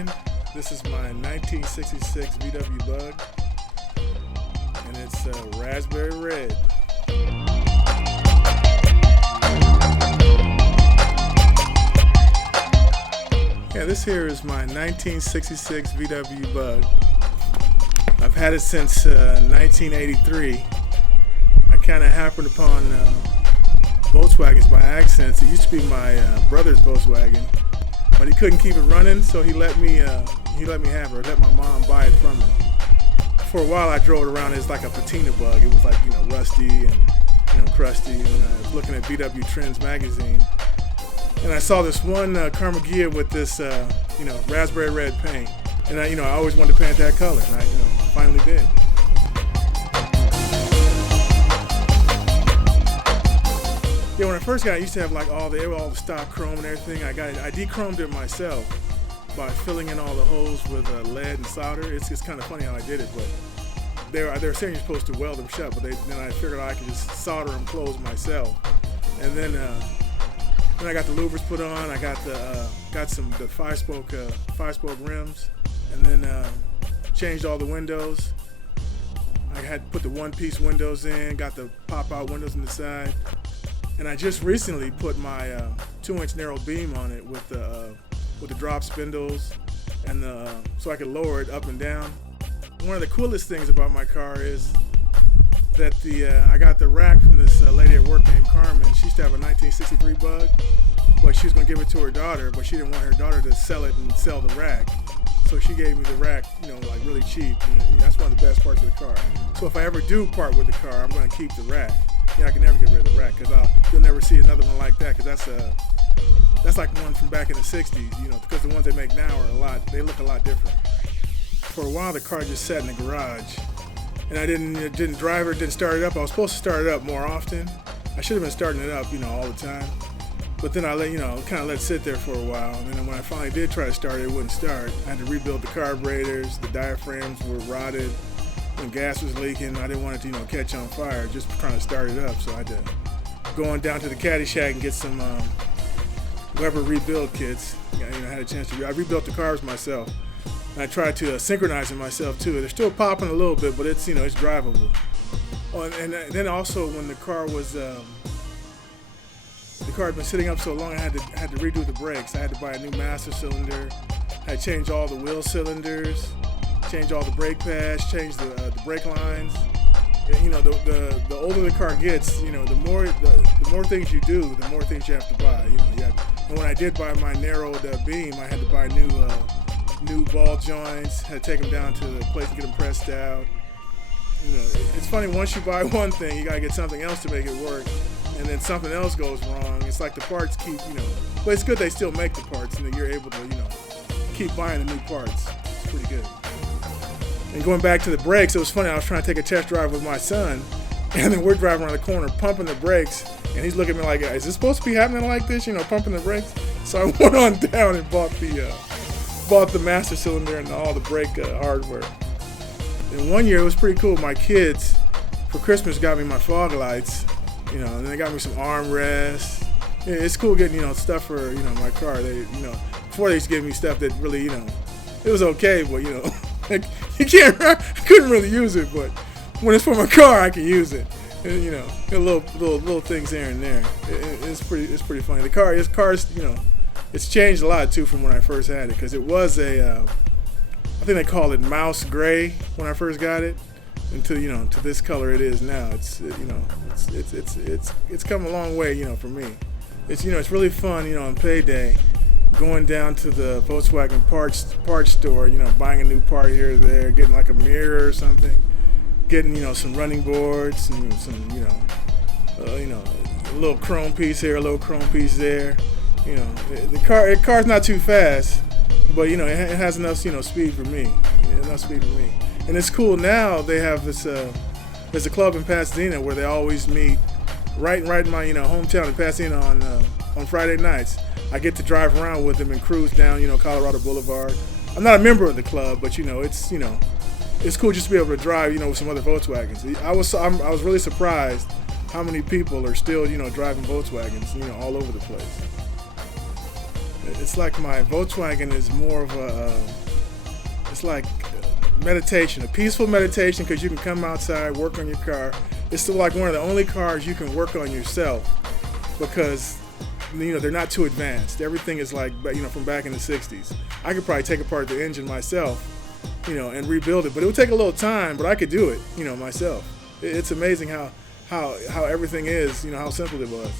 Ryan. This is my 1966 VW Bug, and it's raspberry red. Yeah, this here is my 1966 VW Bug. I've had it since 1983. I kind of happened upon Volkswagens by accident. It used to be my brother's Volkswagen, but he couldn't keep it running, so he let me have it, or let my mom buy it from him. For a while, I drove it around as like a patina bug. It was like rusty and crusty. And I was looking at VW Trends magazine, and I saw this one Carmagia with this raspberry red paint, and I always wanted to paint that color, and I finally did. Yeah, when I first got it, I used to have like all the stock chrome and everything. I de-chromed it myself by filling in all the holes with lead and solder. It's kind of funny how I did it, but they were saying you're supposed to weld them shut, but then I figured I could just solder them closed myself. And then I got the louvers put on. I got the 5-spoke rims, and then changed all the windows. I had put the one-piece windows in, got the pop-out windows on the side. And I just recently put my 2-inch narrow beam on it with the drop spindles, and so I could lower it up and down. One of the coolest things about my car is that I got the rack from this lady at work named Carmen. She used to have a 1963 Bug, but she was going to give it to her daughter, but she didn't want her daughter to sell it and sell the rack. So she gave me the rack, like really cheap, and that's one of the best parts of the car. So if I ever do part with the car, I'm going to keep the rack. I can never get rid of the rack, because you'll never see another one like that, because that's like one from back in the 60s, because the ones they make now they look a lot different. For a while, the car just sat in the garage, and I didn't drive it, didn't start it up. I was supposed to start it up more often. I should have been starting it up, all the time. But then I kind of let it sit there for a while, and then when I finally did try to start it, it wouldn't start. I had to rebuild the carburetors, the diaphragms were rotted. When gas was leaking, I didn't want it to catch on fire, just trying to start it up. So I had to go on down to the caddy shack and get some Weber rebuild kits. I had a chance to. I rebuilt the cars myself, and I tried to synchronize it myself too. They're still popping a little bit, but it's it's drivable. Oh, and then also when the car had been sitting up so long, I had to redo the brakes. I had to buy a new master cylinder. I had to change all the wheel cylinders, change all the brake pads, change the brake lines. The older the car gets, the more things you do, the more things you have to buy. And when I did buy my narrowed beam, I had to buy new ball joints. Had to take them down to the place to get them pressed out. It's funny, once you buy one thing, you gotta get something else to make it work, and then something else goes wrong. It's like the parts keep, but it's good they still make the parts, and then you're able to, keep buying the new parts. It's pretty good. And going back to the brakes, it was funny. I was trying to take a test drive with my son, and then we're driving around the corner, pumping the brakes, and he's looking at me like, "Is this supposed to be happening like this? Pumping the brakes?" So I went on down and bought the master cylinder and all the brake hardware. And one year it was pretty cool. My kids, for Christmas, got me my fog lights, and then they got me some armrests. Yeah, it's cool getting stuff for my car. They before they used to give me stuff that really it was okay, but like, I couldn't really use it, but when it's for my car, I can use it. And, little things here and there. It's pretty funny. The car's it's changed a lot too from when I first had it, because it was I think they called it mouse gray when I first got it, to this color it is now. It's come a long way for me. It's really fun on payday, going down to the Volkswagen parts store, buying a new part here or there, getting like a mirror or something, getting some running boards and some a little chrome piece here, a little chrome piece there. The car's not too fast, but it has enough speed for me. And it's cool now. They have this there's a club in Pasadena where they always meet right in my hometown in Pasadena on Friday nights. I get to drive around with them and cruise down Colorado Boulevard. I'm not a member of the club, but it's cool just to be able to drive with some other Volkswagens. I was really surprised how many people are still driving Volkswagens all over the place. It's like my Volkswagen is more of it's like meditation, a peaceful meditation, because you can come outside, work on your car. It's still like one of the only cars you can work on yourself, because they're not too advanced. Everything is like from back in the 60s. I could probably take apart the engine myself, and rebuild it, but it would take a little time, but I could do it, myself. It's amazing how everything is, how simple it was.